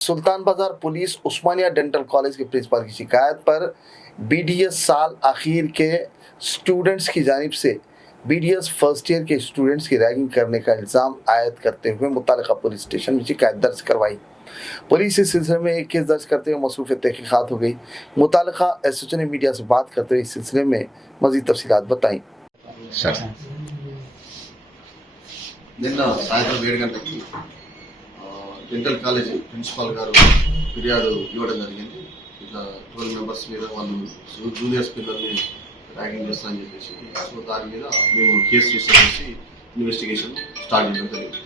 सुल्तान बाजार पुलिस उस्मानिया dental college के principal की शिकायत पर बीडीएस साल आखिर के स्टूडेंट्स की जानिब से बीडीएस फर्स्ट ईयर के स्टूडेंट्स की रैगिंग करने का इल्ज़ाम आयद करते हुए मुतालिका पुलिस स्टेशन में शिकायत दर्ज करवाई। पुलिस इस सिलसिले में एक केस दर्ज करते हुए मसरूफ़ तहकीक़ात हो गई। मुतालिका एसएचओ ने मीडिया से बात करते हुए इस सिलसिले में मज़ीद तफसीलात बताई। నిన్న సాయంత్రం 7 గంటలకి డెంటల్ కాలేజ్ ప్రిన్సిపాల్ గారు ఫిర్యాదు ఇవ్వడం జరిగింది. ఇట్లా 12 మెంబర్స్ మీద వాళ్ళు జూనియర్స్ పిల్లల్ని ర్యాగింగ్ చేస్తారని చెప్పేసి, సో దాని మీద మేము కేసు రిజిస్టర్ చేసి ఇన్వెస్టిగేషన్ స్టార్ట్ చేయడం జరిగింది.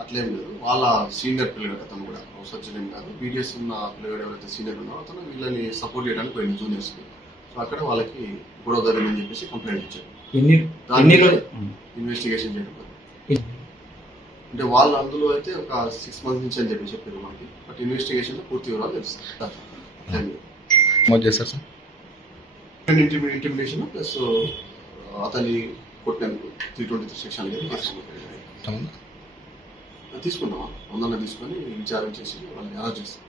అట్లేం లేదు, వాళ్ళ సీనియర్ పిల్లగాడు అతను కూడా సర్జన్ కాదు, బీడిఎస్ ఉన్న పిల్లగాడు ఎవరైతే సీనియర్ ఉన్నారో అతను వీళ్ళని సపోర్ట్ చేయడానికి పోయింది జూనియర్స్కి. సో అక్కడ వాళ్ళకి గొడవ జరిగిందని చెప్పేసి కంప్లైంట్ ఇచ్చారు. ఇన్వెస్టిగేషన్ చేయడం అంటే వాళ్ళు అందులో అయితే ఒక 6 months నుంచి అని చెప్పి చెప్పారు మనకి. బట్ ఇన్వెస్టిగేషన్ లో పూర్తి వివరాలు తెలుస్తాయి. ఇంటిమిడేషన్ ప్లస్ అతన్ని కొట్టినందుకు 323 సెక్షన్ తీసుకున్నామా, 100 తీసుకొని విచారణ చేసి వాళ్ళని అరెస్ట్ చేస్తాం.